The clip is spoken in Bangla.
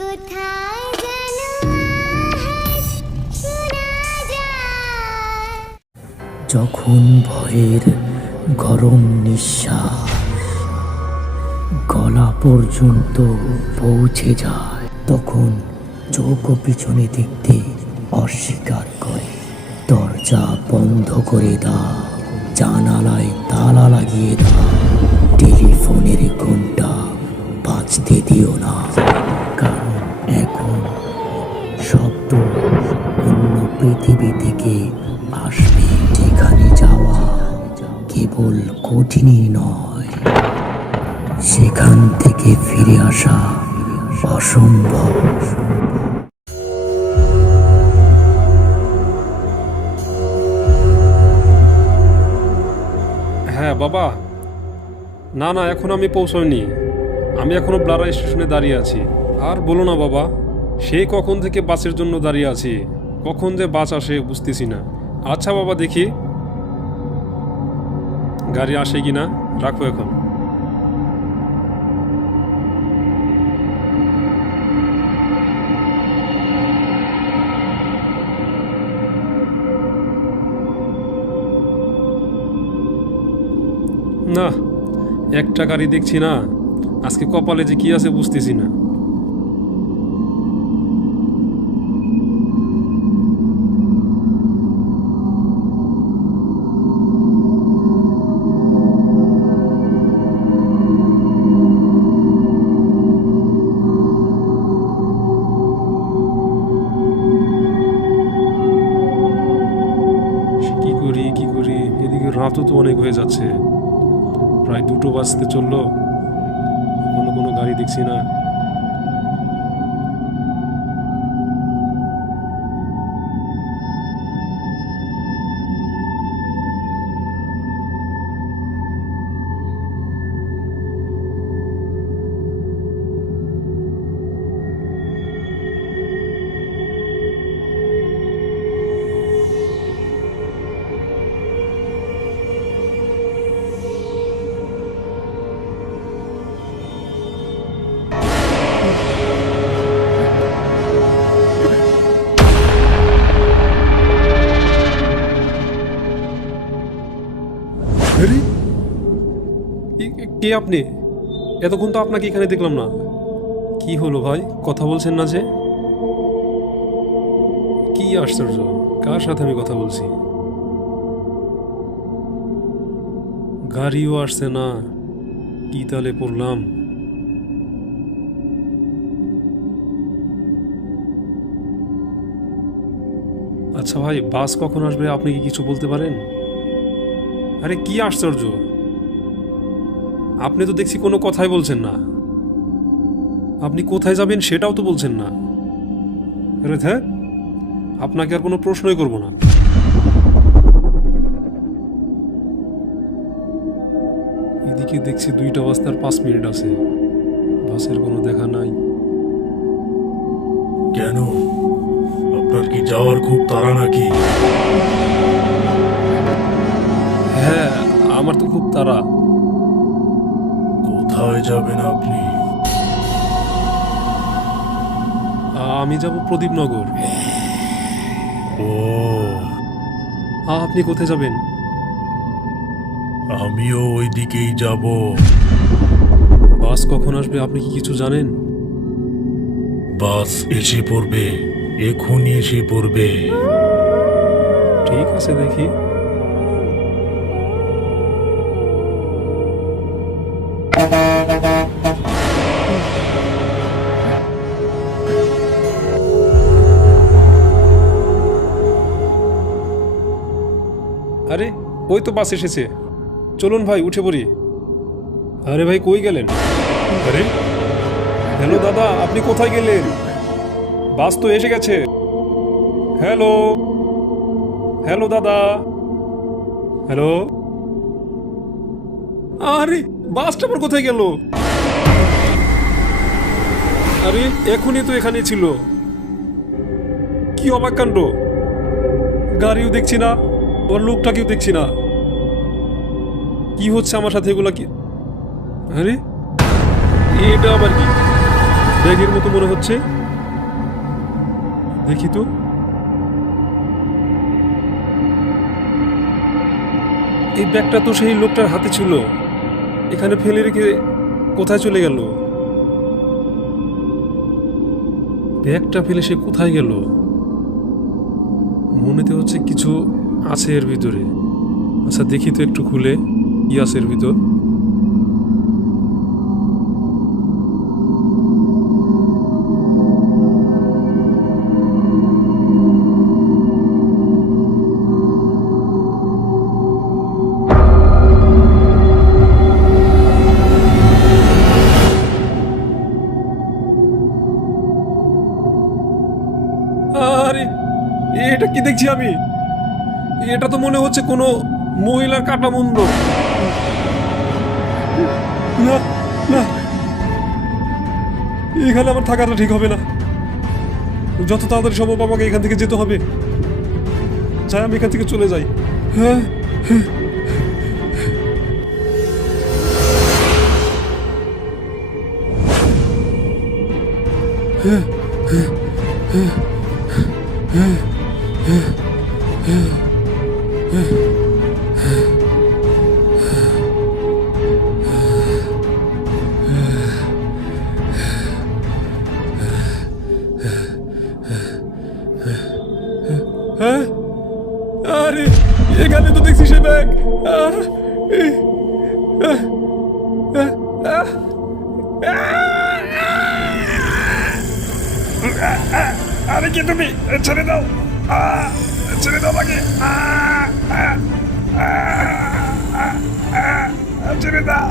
কোথায় যেন আহার শোনা যায়। যখন ভয়ের গরম নিঃশ্বাস গলা পর্যন্ত পৌঁছে যায়, তখন চোখ পিছনে দেখতে অস্বীকার করে। দরজা বন্ধ করে দাও, জানালায় তালা লাগিয়ে দাও, টেলিফোনের ঘন্টা বাজতে দিও না, কারণ এখন শব্দ অন্য পৃথিবী থেকে আসবে, যেখানে যাওয়া কেবল কঠিনই নয়, সেখান থেকে ফিরে আসা অসম্ভব। হ্যাঁ বাবা, না না, এখন আমি পৌঁছাইনি। আমি এখনো ব্লারা স্টেশনে দাঁড়িয়ে আছি। আর বলো না বাবা, সেই কখন থেকে বাসের জন্য দাঁড়িয়ে আছি, কখন যে বাস আসে বুঝতেছি না। আচ্ছা বাবা, দেখি গাড়ি আসে কি না। রাখো এখন। না, একটা গাড়ি দেখছি না। আজকে কপালে যে কি আছে বুঝতেছি না। কি করি, এদিকে রাতও তো অনেক হয়ে যাচ্ছে, প্রায় 2টো বাজতে চললো, কোনো গাড়ি দেখছি না। কে আপনি? এতক্ষণ তো আপনাকে এখানে দেখলাম না। কি হলো ভাই, কথা বলছেন না যে? কি আশ্চর্য, কার সাথে আমি কথা বলছি? গাড়িও আসছে না, কি তালে পড়লাম? আচ্ছা ভাই, বাস কখন আসবে আপনি কি কিছু বলতে পারেন? আরে কি আশ্চর্য, আপনি তো দেখছি কোনো কথাই বলছেন না। আপনি কোথায় যাবেন সেটাও তো বলছেন না। আরে ধ্যাৎ, আপনাকে আর কোনো প্রশ্নই করব না। এদিকে দেখছি 2টা বাজতে আর 5 মিনিট আছে, বাসের কোনো দেখা নাই। কেন, আপনার কি যাওয়ার খুব তাড়া নাকি? হ্যাঁ, আমার তো খুব তাড়া। কোথায় যাবেন আপনি? আমি যাব প্রদীপনগর। ও, আপনি কোথায় যাবেন? আমিও ওই দিকেই যাব। বাস কখন আসবে আপনি কি কিছু জানেন? বাস এসে পড়বে, এখনই এসে পড়বে। ঠিক আছে, দেখি। আরে ওই তো বাস এসেছে, চলুন ভাই উঠে পড়ি। আরে ভাই, কই গেলেন? আরে হ্যালো দাদা, আপনি কোথায় গেলেন? বাস তো এসে গেছে। হ্যালো হ্যালো দাদা, হ্যালো। আরে বাসটা আবার কোথায় গেল? আরে এখনই তো এখানেই ছিল। কি অবাক কাণ্ড, গাড়িও দেখছি না, ওর লোকটাকেও দেখছি না। কি হচ্ছে আমার সাথে এগুলা? কি আরে এটা আবার কি? ব্যাগের মতো মনে হচ্ছে, দেখি তো। এই ব্যাগটা তো সেই লোকটার হাতে ছিল, এখানে ফেলে রেখে কোথায় চলে গেল? ব্যাগটা ফেলে সে কোথায় গেল? মনেতে হচ্ছে কিছু আছে এর ভিতরে। আচ্ছা দেখি তো একটু খুলে কি আছে এর ভিতর। আরে এটা কি দেখছি আমি? এটা তো মনে হচ্ছে কোনো মহিলার কাটা মুন্ড। না না, এখানে আমার থাকাটা ঠিক হবে না। যত তাড়াতাড়ি সম্ভব আমাকে এখান থেকে যেতে হবে। চাই আমি এখান থেকে চলে যাই। হ্যাঁ হ্যাঁ, আরে এখানে তো দেখছি সে ব্যাগ। আরে কি তুমি, ছেড়ে দাও, ছেড়ে দাও আমাকে, ছেড়ে দাও।